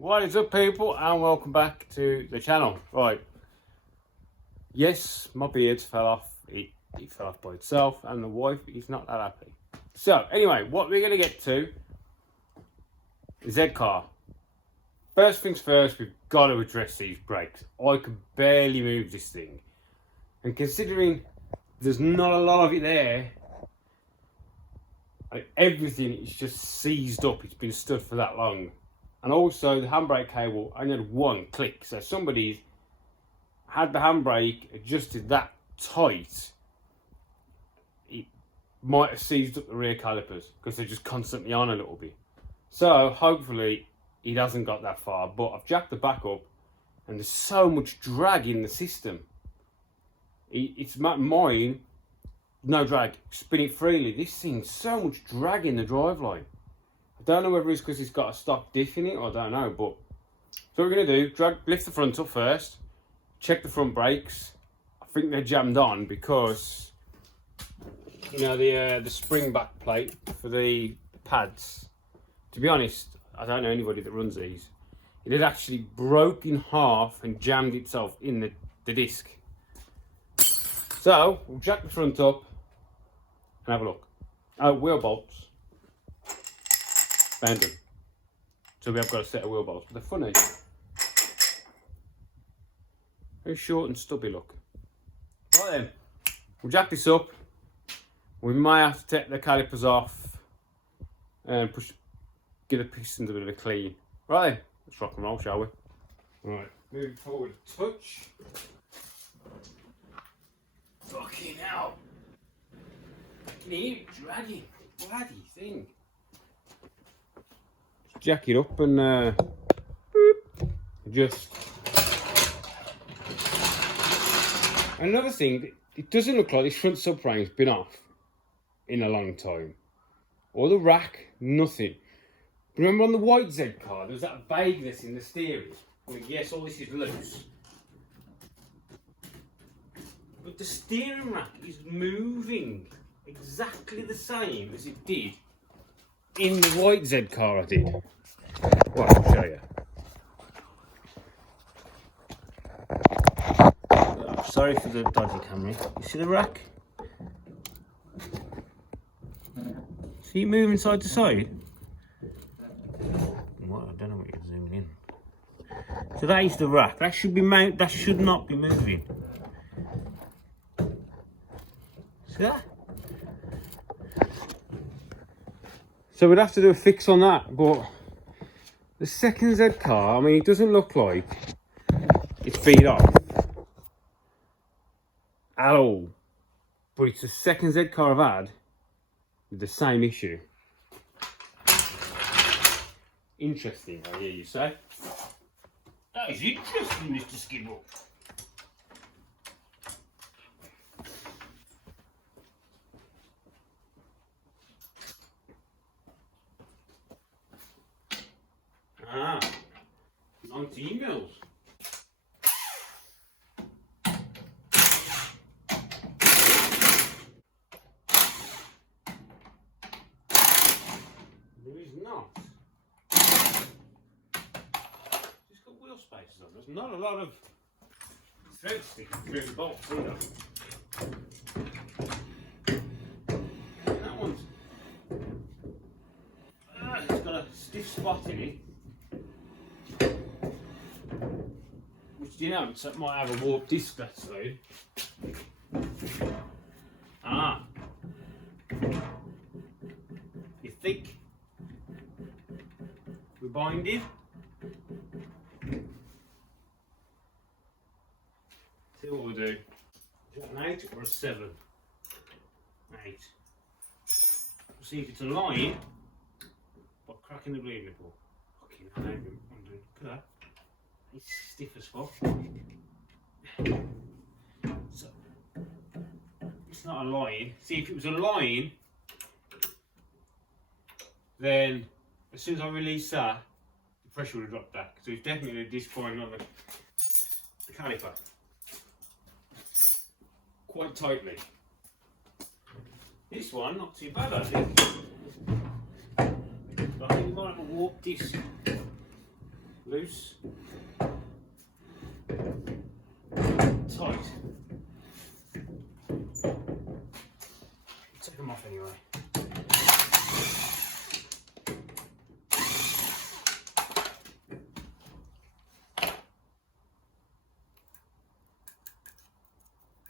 What is up, people, and welcome back to the channel. Right, yes, my beard fell off. It fell off by itself, and the wife is not that happy. So anyway, what we're going to get to is zcar. First things first, we've got to address these brakes. I could barely move this thing, and considering there's not a lot of it there, everything is just seized up. It's been stood for that long. And also the handbrake cable only had one click, so somebody had the handbrake adjusted that tight, it might have seized up the rear calipers because they're just constantly on a little bit. So hopefully it hasn't got that far, but I've jacked the back up and there's so much drag in the system. It's mine, no drag, spin it freely. This thing's so much drag in the driveline. I don't know whether it's because it's got a stock diff in it, or I don't know, but so what we're going to do, lift the front up first, check the front brakes. I think they're jammed on because, you know, the spring back plate for the pads, to be honest, I don't know anybody that runs these. It had actually broke in half and jammed itself in the disc. So, we'll jack the front up and have a look. Wheel bolts. Found them. So we have got a set of wheel bolts, but they're funny. Very short and stubby look. Right then, we'll jack this up. We might have to take the calipers off and give the pistons a bit of a clean. Right then, let's rock and roll, shall we? Right, moving forward a touch. Fucking hell. I can hear it dragging. Bloody thing. Jack it up and adjust. Another thing, it doesn't look like this front subframe's been off in a long time. Or the rack, nothing. Remember on the white zcar, there was that vagueness in the steering. I mean, yes, all this is loose. But the steering rack is moving exactly the same as it did in the white zcar I did. Well, I'll show you. Sorry for the dodgy camera. You see the rack? See it moving side to side? Well, I don't know what you're zooming in. So that is the rack. That should be that should not be moving. See that? So we'd have to do a fix on that, but the second zcar, I mean, it doesn't look like it's beat off at all, but it's the second zcar I've had with the same issue. Interesting, I hear you say. That is interesting, Mr. Skibble. Ah, on to emails. There is not. It's got wheel spaces on. There's not a lot of thread sticking through the bolts either. That one's it's got a stiff spot in it. You know, so it might have a warped disc that side. Ah. You think we're binding? See what we'll do. Is that an 8 or a 7? 8. We'll see if it's a line, but cracking the bleeding nipple. Fucking hell, I'm doing. Look at that. It's stiff as fuck. So, it's not a line. See, if it was a line, then as soon as I release that, the pressure would have dropped back. So it's definitely a disc point on the caliper. Quite tightly. This one, not too bad, I think. But I think we might have a warped disc. loose, tight. Take them off anyway.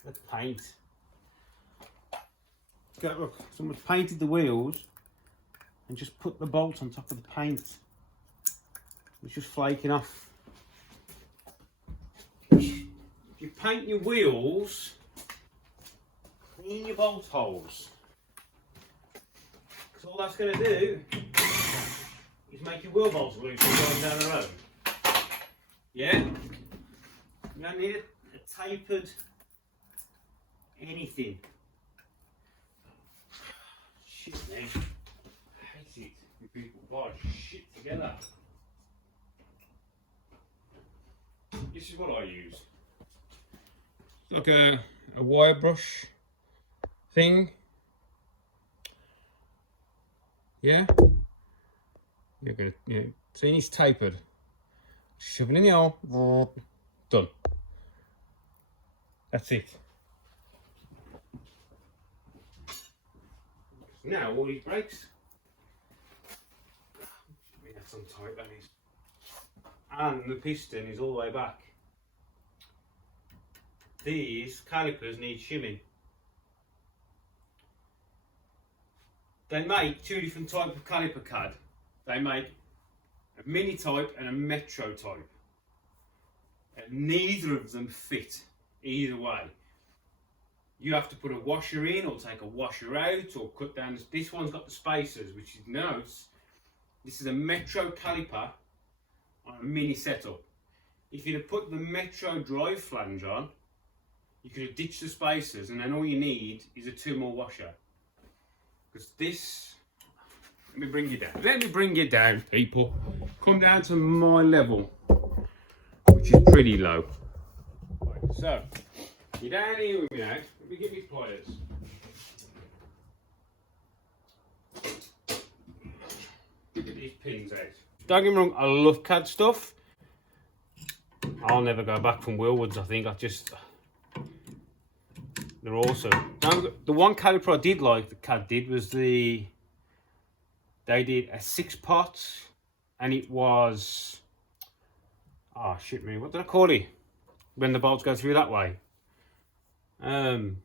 Let's paint. Look, someone's painted the wheels and just put the bolts on top of the paint. It's just flaking off. If you paint your wheels, clean your bolt holes. Because all that's going to do is make your wheel bolts loose and going down the road. Yeah? You don't need a tapered anything. Shit, man. I hate it when people buy shit together. This is what I use. It's like a wire brush thing. Yeah? You're gonna, see, it's tapered. Shove it in the hole. Done. That's it. Now all these brakes. That's untight, that is. And the piston is all the way back. These calipers need shimming. They make two different types of caliper kAD. They make a mini type and a metro type. And neither of them fit either way. You have to put a washer in or take a washer out or cut down. This one's got the spacers, which is nice. This is a metro caliper on a mini setup. If you'd have put the metro drive flange on, you could have ditched the spacers and then all you need is a 2 mil washer. Because this, let me bring you down. Let me bring you down, people. Come down to my level, which is pretty low. Right, so, you're down here with me now. Let me get these pliers. Get these pins out. Don't get me wrong, I love kAD stuff. I'll never go back from Willwoods, I think. They're awesome. Now, the one caliper I did like that kAD did was they did a 6-pot and it was, oh shit me, what did I call it? When the bolts go through that way. I can't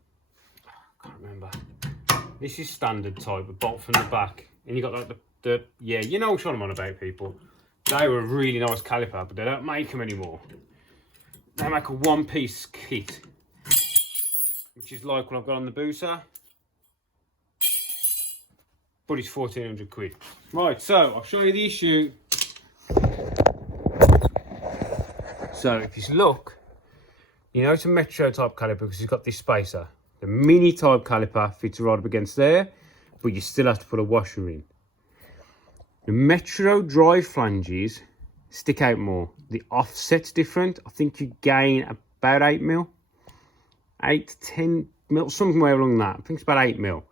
remember. This is standard type, a bolt from the back. And you got like the yeah, you know what I'm on about, people. They were a really nice caliper, but they don't make them anymore. They make a one-piece kit, which is like what I've got on the Booster, but it's 1,400 quid. Right, so I'll show you the issue. So if you look, you know it's a metro type caliper because it's got this spacer. The mini type caliper fits right up against there, but you still have to put a washer in. The metro drive flanges stick out more. The offset's different. I think you gain about 8 mil. 8 to 10 mil, somewhere along that. I think it's about 8 mil.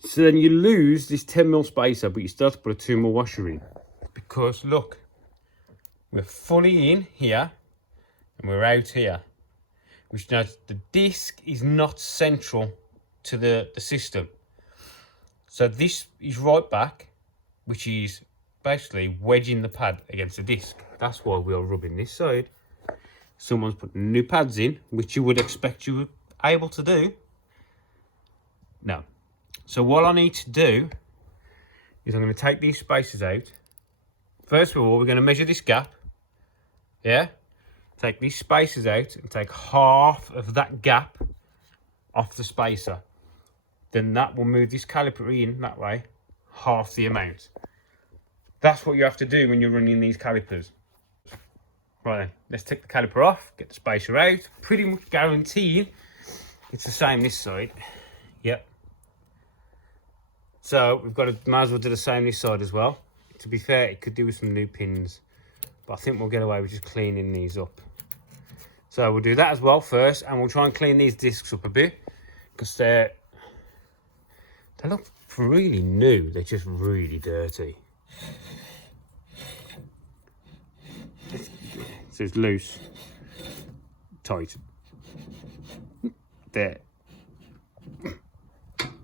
So then you lose this 10 mil spacer, but you still have to put a 2 mil washer in. Because look, we're fully in here and we're out here. Which means the disc is not central to the system. So this is right back, which is basically wedging the pad against the disc. That's why we are rubbing this side. Someone's putting new pads in, which you would expect you were able to do. No. So what I need to do is I'm going to take these spacers out. First of all, we're going to measure this gap. Yeah? Take these spacers out and take half of that gap off the spacer. Then that will move this caliper in that way, half the amount. That's what you have to do when you're running these calipers. Right then, let's take the caliper off, get the spacer out. Pretty much guaranteed it's the same this side. Yep. So we've got to, might as well do the same this side as well. To be fair, it could do with some new pins, but I think we'll get away with just cleaning these up. So we'll do that as well first, and we'll try and clean these discs up a bit because they look really new. They're just really dirty. So it's loose, tight. There.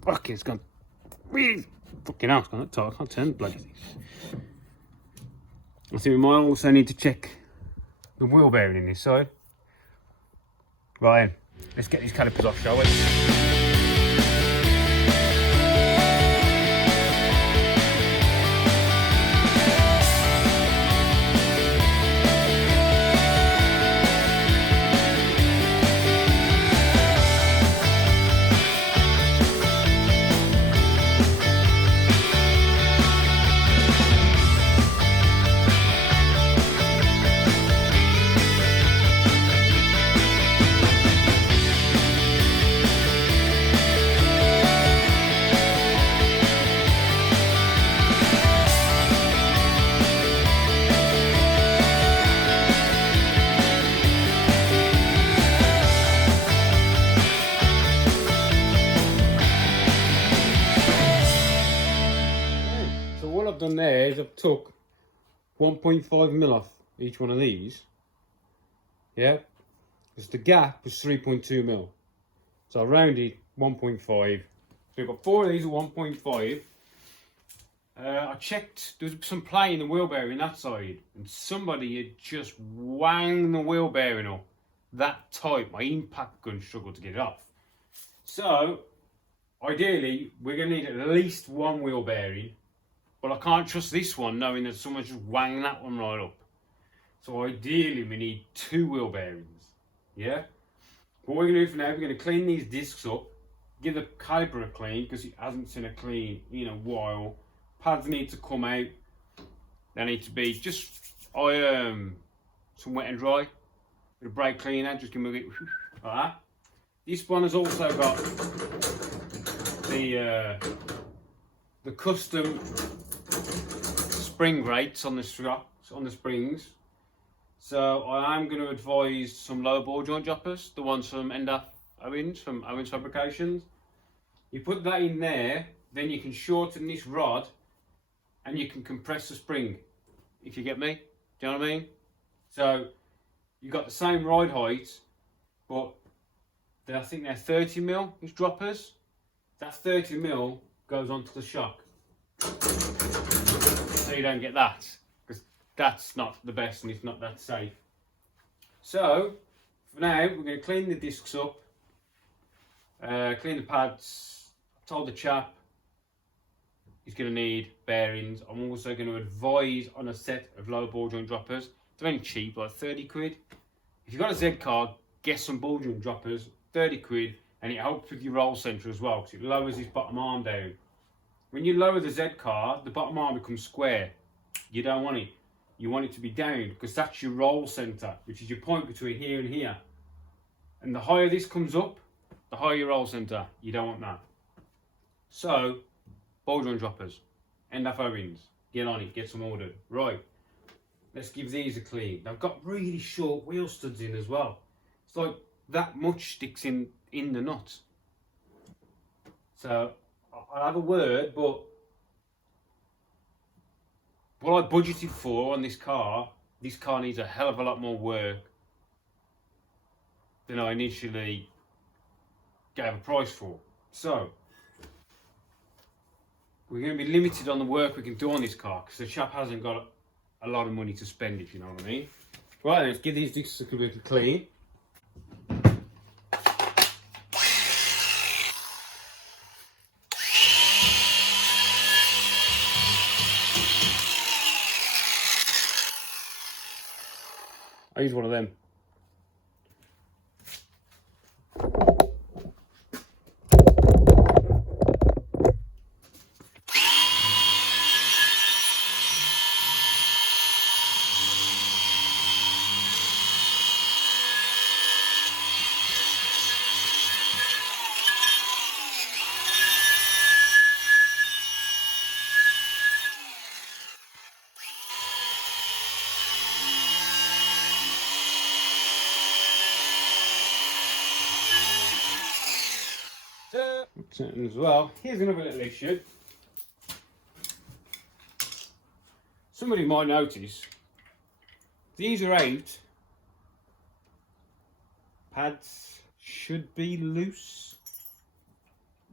Okay, it's gone. Fucking hell, it's gone that tight. I can't turn the bloody thing. I think we might also need to check the wheel bearing in this side. Right then, let's get these calipers off, shall we? Done there is I've took 1.5mm off each one of these, yeah, because the gap was 3.2mm, so I rounded 1.5, so we've got 4 of these at 1.5. I checked, there was some play in the wheel bearing that side, and somebody had just wanged the wheel bearing up that tight, my impact gun struggled to get it off. So ideally we're going to need at least one wheel bearing. But I can't trust this one knowing that someone just wanged that one right up. So ideally we need 2 wheel bearings. Yeah? What we're going to do for now, we're going to clean these discs up. Give the caliper a clean because it hasn't seen a clean in a while. Pads need to come out. They need to be just some wet and dry. With a brake cleaner, just give them a bit like that. This one has also got the custom spring rates on the strocks, on the springs. So I am going to advise some low ball joint droppers, the ones from Owens, from Owens Fabrications. You put that in there, then you can shorten this rod and you can compress the spring, if you get me. Do you know what I mean? So you've got the same ride height, but I think they're 30mm, these droppers. That 30mm goes onto the shock. So you don't get that, because that's not the best and it's not that safe. So for now we're going to clean the discs up, clean the pads. I told the chap he's going to need bearings. I'm also going to advise on a set of low ball joint droppers. They're only cheap, like 30 quid. If you've got a zcar, get some ball joint droppers, 30 quid, and it helps with your roll centre as well, because it lowers this bottom arm down. When you lower the zcar, the bottom arm becomes square. You don't want it. You want it to be down, because that's your roll centre, which is your point between here and here. And the higher this comes up, the higher your roll centre. You don't want that. So, ball joint droppers, end off O-rings, get on it, get some ordered. Right, let's give these a clean. They've got really short wheel studs in as well. It's like that much sticks in the nut. So I'll have a word, but what I budgeted for on this car needs a hell of a lot more work than I initially gave a price for. So we're going to be limited on the work we can do on this car, because the chap hasn't got a lot of money to spend, if you know what I mean. Right, let's give these discs a bit of clean. I use one of them. As well, here's another little issue. Somebody might notice these are out Pads should be loose.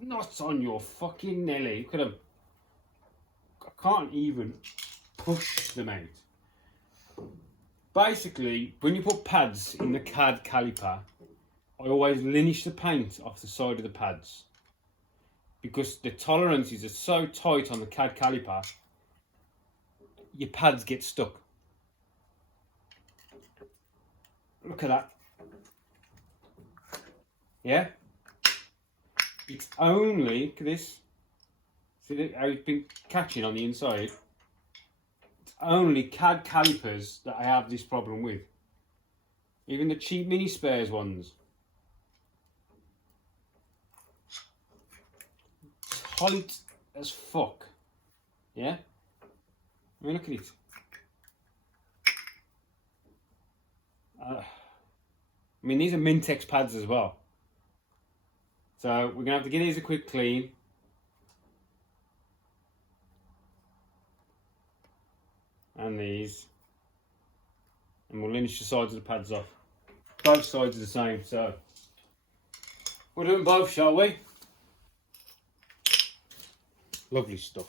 Not on your fucking Nelly. Look at them. I can't even push them out. Basically, when you put pads in the kAD caliper, I always linish the paint off the side of the pads, because the tolerances are so tight on the kAD caliper, your pads get stuck. Look at that. Yeah? It's only, look at this. See how it's been catching on the inside? It's only kAD calipers that I have this problem with. Even the cheap mini spares ones. Tight as fuck. Yeah? I mean, look at it. I mean, these are Mintex pads as well. So we're gonna have to give these a quick clean. And these. And we'll linish the sides of the pads off. Both sides are the same, so we'll do them both, shall we? Lovely stuff.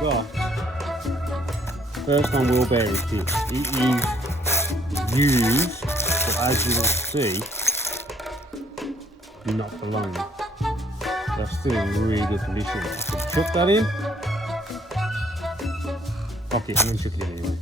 Got first on wheel bearing kit. It is used, but as you will see, not for long. That's still in really good condition. So chuck that in, pop it, and then chuck it in anyway.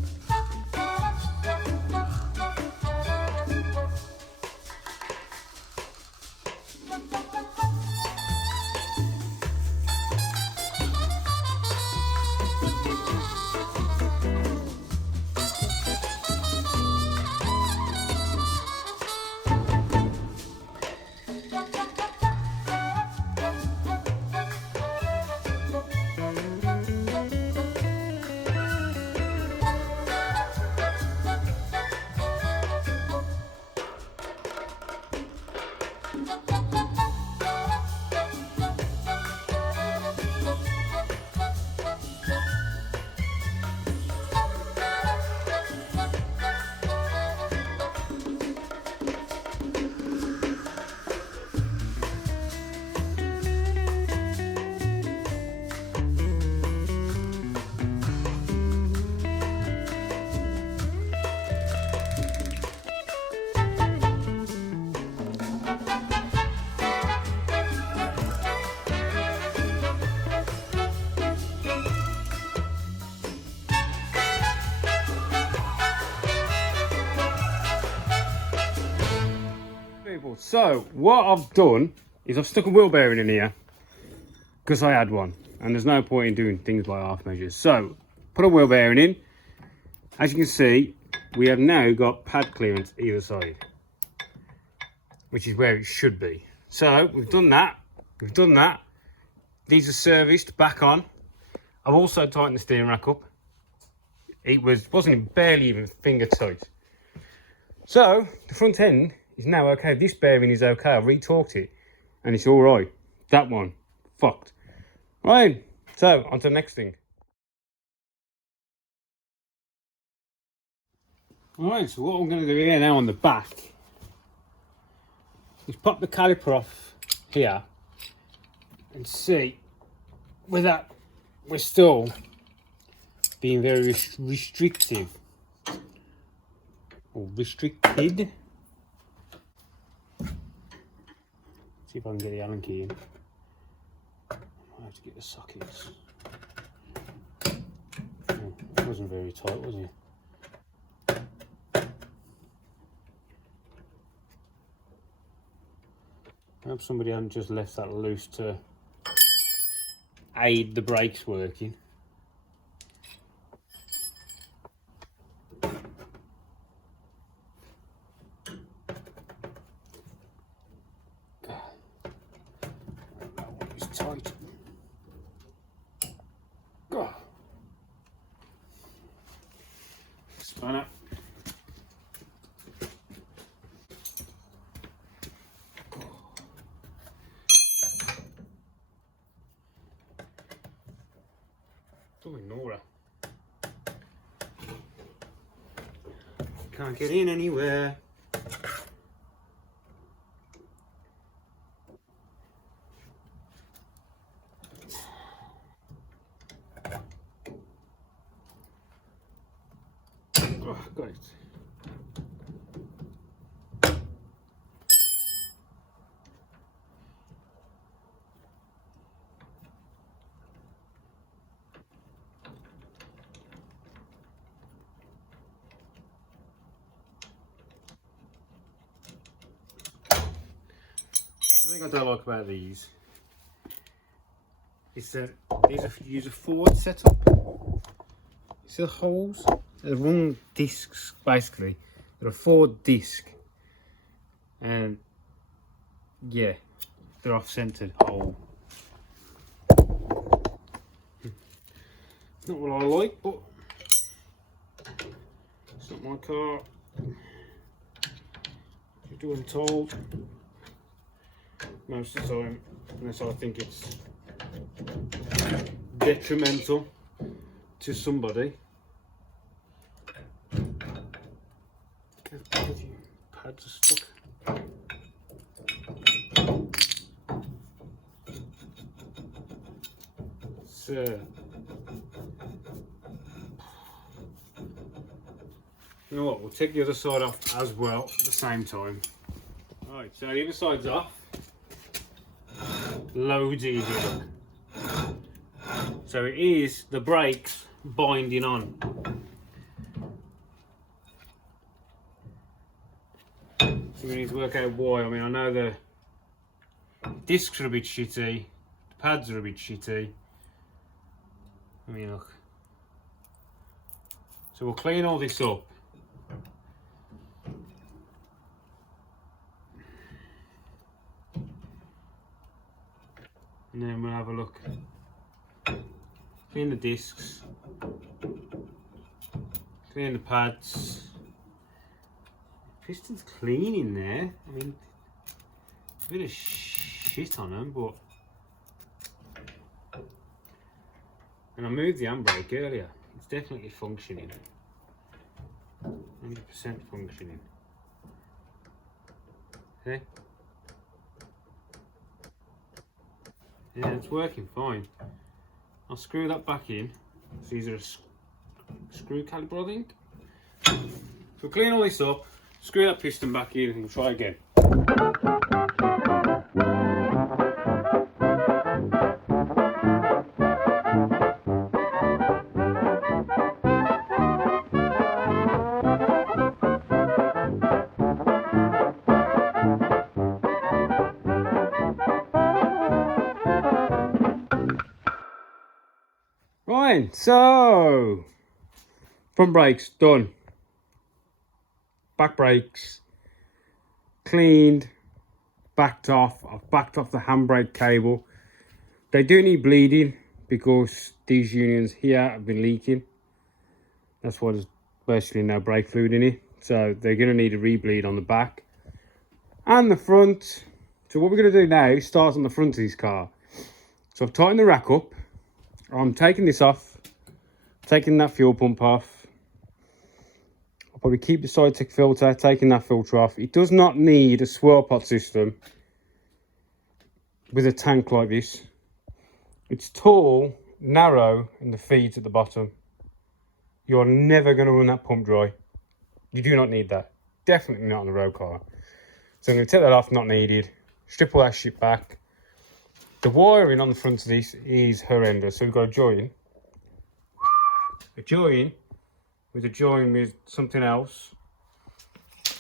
So what I've done is I've stuck a wheel bearing in here because I had one, and there's no point in doing things by half measures. So put a wheel bearing in. As you can see, we have now got pad clearance either side. which is where it should be. So we've done that. We've done that. These are serviced, back on. I've also tightened the steering rack up. It wasn't barely even finger tight. So the front end is now okay. This bearing is okay. I retorqued it and it's all right. That one, fucked. Right, so on to the next thing. Alright, so what I'm going to do here now on the back is pop the caliper off here and see whether we're still being very restrictive or restricted. See if I can get the Allen key in. I have to get the sockets. Oh, it wasn't very tight, was it? I hope somebody hadn't just left that loose to aid the brakes working. It's tight. Spanner. Nora. Can't get in anywhere. Oh, got it. The thing I don't like about these is that use a forward setup. See the holes? They're the wrong discs basically. They're a forward disc, and yeah, they're off-centered hole. Not what I like, but it's not my car. You do what I'm told most of the time, unless I think it's detrimental to somebody. Pads are stuck. So, you know what, we'll take the other side off as well at the same time. Alright, so the other side's off. Loads easier. So it is the brakes binding on. So we need to work out why. I mean, I know the discs are a bit shitty, the pads are a bit shitty. I mean, look. So we'll clean all this up. And then we'll have a look. Clean the discs. Clean the pads. Piston's clean in there. I mean, a bit of shit on them, but. And I moved the handbrake earlier. It's definitely functioning. 100% functioning. Okay. Yeah, it's working fine. I'll screw that back in. So these are a screw caliper, I think. So we'll clean all this up, screw that piston back in, and we'll try again. Right, so front brakes done, back brakes cleaned, backed off. I've backed off the handbrake cable. They do need bleeding because these unions here have been leaking. That's why there's basically no brake fluid in it. So they're going to need a rebleed on the back and the front. So what we're going to do now starts on the front of this car. So I've tightened the rack up. I'm taking this off, taking that fuel pump off. I'll probably keep the side tick filter, taking that filter off. It does not need a swirl pot system with a tank like this. It's tall, narrow, and the feed's at the bottom. You're never going to run that pump dry. You do not need that. Definitely not on a road car. So I'm going to take that off, not needed. Strip all that shit back. The wiring on the front of this is horrendous. So we've got a join with a join with something else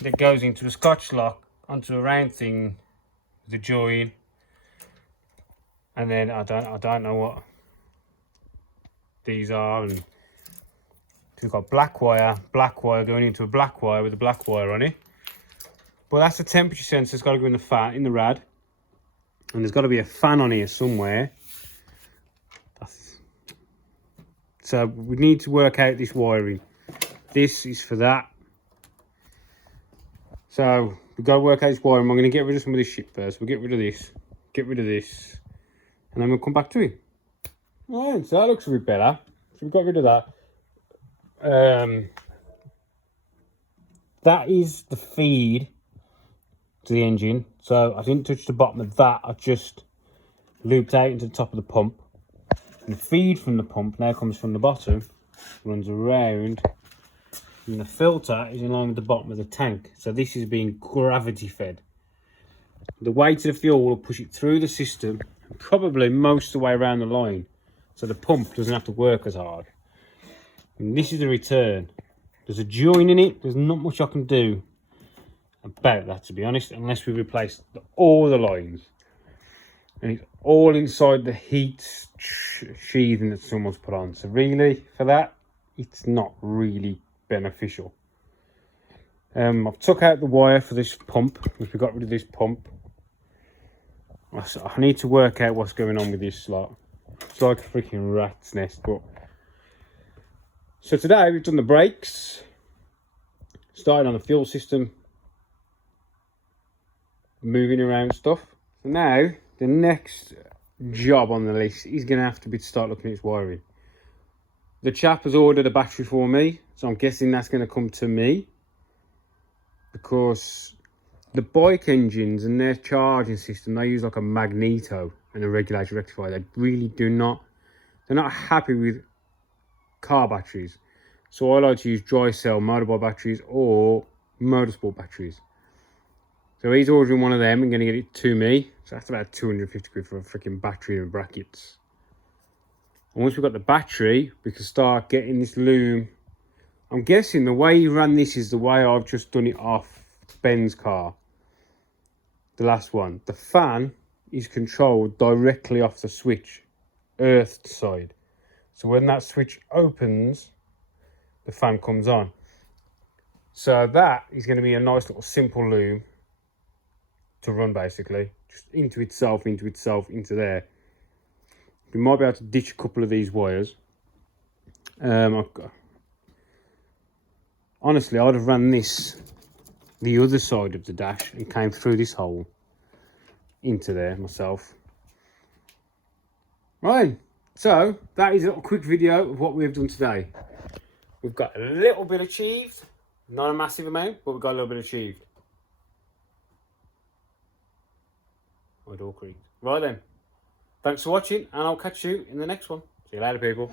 that goes into a Scotch lock onto a round thing with a join. And then I don't know what these are. And we've got black wire going into a black wire with a black wire on it. But that's the temperature sensor. It's got to go in the rad. And there's got to be a fan on here somewhere. So we need to work out this wiring. This is for that. So we've got to work out this wiring. I'm going to get rid of some of this shit first. We'll get rid of this. And then we'll come back to it. Alright, so that looks a bit better. So we've got rid of that. That is the feed to the engine. So I didn't touch the bottom of that. I just looped out into the top of the pump. And the feed from the pump now comes from the bottom, runs around, and the filter is in line with the bottom of the tank. So this is being gravity fed. The weight of the fuel will push it through the system, and probably most of the way around the line, so the pump doesn't have to work as hard. And this is the return. There's a join in it. There's not much I can do about that, to be honest, unless we replace all the lines. And it's all inside the heat sheathing that someone's put on. So really, for that, it's not really beneficial. I've took out the wire for this pump, because we got rid of this pump. I need to work out what's going on with this slot. It's like a freaking rat's nest. But so today we've done the brakes, started on the fuel system, moving around stuff. So now the next job on the list is going to have to be to start looking at its wiring. The chap has ordered a battery for me, so I'm guessing that's going to come to me, because the bike engines and their charging system, they use like a magneto and a regulator rectifier. They really do not, they're not happy with car batteries. So I like to use dry cell motorbike batteries or motorsport batteries. So he's ordering one of them and going to get it to me. So that's about 250 quid for a freaking battery and brackets. And once we've got the battery, we can start getting this loom. I'm guessing the way he ran this is the way I've just done it off Ben's car. The last one. The fan is controlled directly off the switch, earthed side. So when that switch opens, the fan comes on. So that is going to be a nice little simple loom to run, basically. Just into itself, into there. We might be able to ditch a couple of these wires. Honestly, I'd have ran this the other side of the dash and came through this hole into there myself. Right, so that is a little quick video of what we've done today. We've got a little bit achieved, not a massive amount, but we've got a little bit achieved. My door creaked. Right then, thanks for watching, and I'll catch you in the next one. See you later, people.